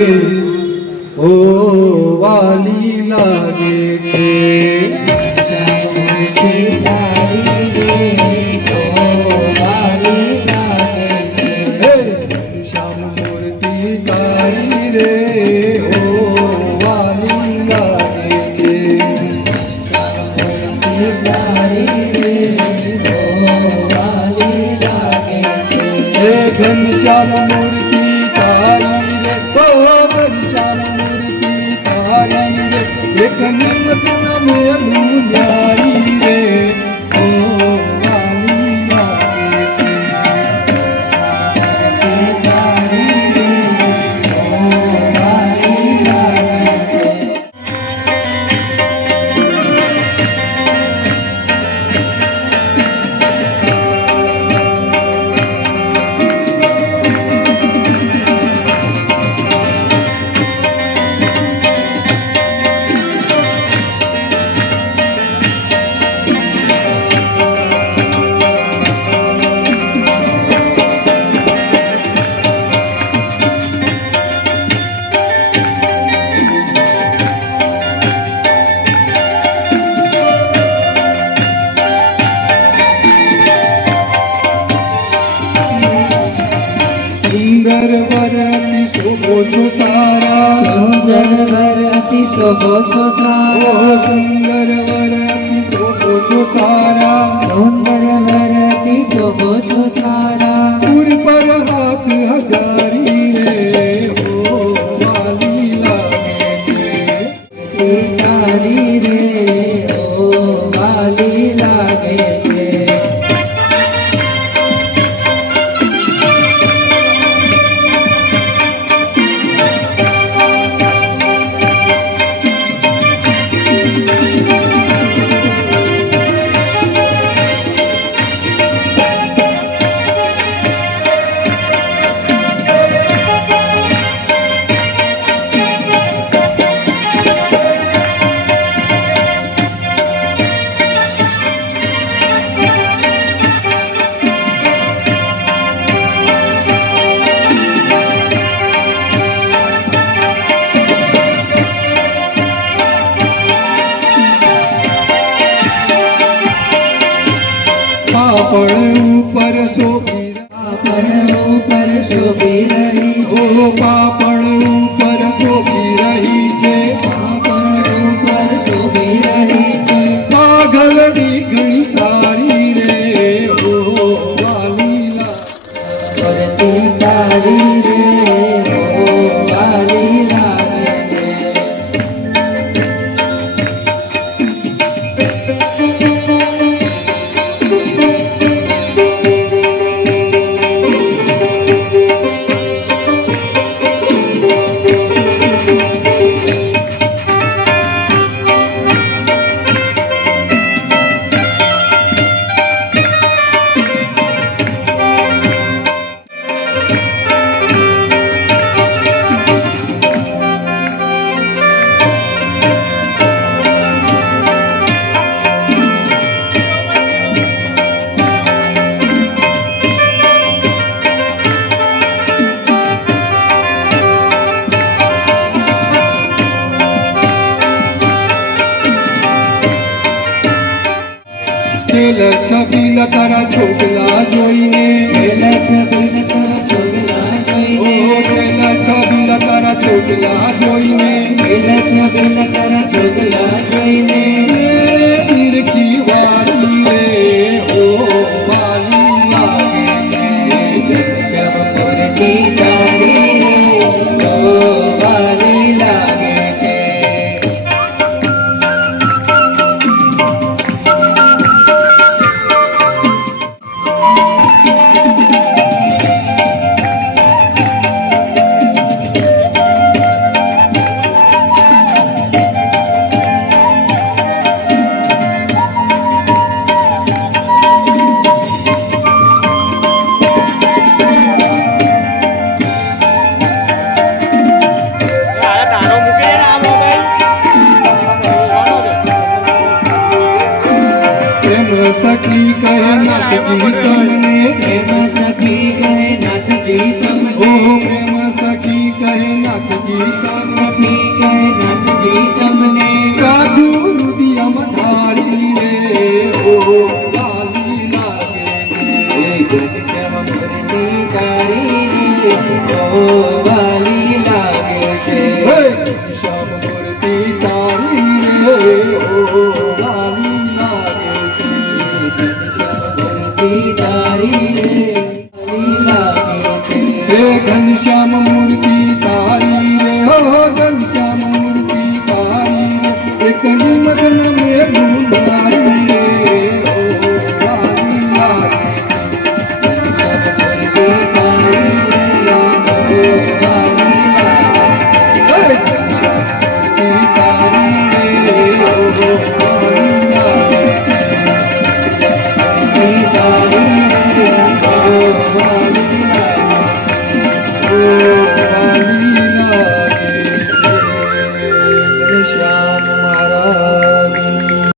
ઓ વાલી લાગે છે શ્યામમૂર્તિ તારી રે ઓ વાલી લાગે છે શ્યામમૂર્તિ તારી રે ઓ વાલી લાગે છે શ્યામમૂર્તિ તારી રે ઓ વાલી લાગે છે ઘનશ્યામ મૂર્તિ તારી રે ઓ ઘનશ્યામ મૂર્તિ તારી રે એક નિમત મેલું ન્યારી રે ઓ વાલી લાગે છે શ્યામમૂર્તિ તારી રે ઓ વાલી લાગે છે સુંદર વરતી શોભો છો સારા સુંદર વરતી શોભો છો સારા સુંદર વરતી શોભો છો સારા સુંદર વરતી શોભો છો સારા પુર પર હાથ હજારી રે ઓ વાલી લાગે છે તારી રે ઓ વાલી લાગે છે પાપણ ઉપર શોભી પાપણ ઉપર શોભી રહી ઓ પાપણ ઉપર શોભી રહી છે પાપણ ઉપર શોભી રહી છે પાઘલડી ઘણી સારી રે ઓ વાલી વરતી તારી રે ઓ વાલી લાગે છે છેલ છબીલ તારા છોકલા જોઈને છેલ્લા છબીલ તારા છોકલા ઓ જોઈને છેલ છબીલ તારા છોકલા જોઈને છેલ્લા છબીલ તારા છોકલા જોઈને તિરકી વાલી રે ઓ વાલી લાગે છે શ્યામમૂર્તિ તારી રે ઓ વાલી લાગે છે સખી કહે નાથજી તમને પ્રેમ સખી કહે નાથજી તમને ઓ પ્રેમ સખી કહે નાથ નાથજી તમને સખી કહે નાથજી તમને કાઢું રુદિયામાં ધારી રે ઓ વાલી લાગે હે ઘનશ્યામ મૂર્તિ તારી ઓ વાલી લાગે છે હે શ્યામ મૂર્તિ તારી રે ઓ વાલી લાગે છે ઘનશ્યામ મૂર્તિ તારી વાલી લાગે છે હે ઘનશ્યામ મૂર્તિ તારી રે હો ઘનશ્યામ મૂર્તિ તારી રે એક નિમગ્ન મેં ભૂલારી રે ઓ વાલી લાગે ઘનશ્યામ મૂર્તિ તારી ઓ વાલી લાગે હે ઘનશ્યામ મૂર્તિ તારી રે ઓ વાલી લાગે મૂર્તિ તારી ઓ વાલી લાગે ઓ વાલી લાગે છે. ઘનશ્યામ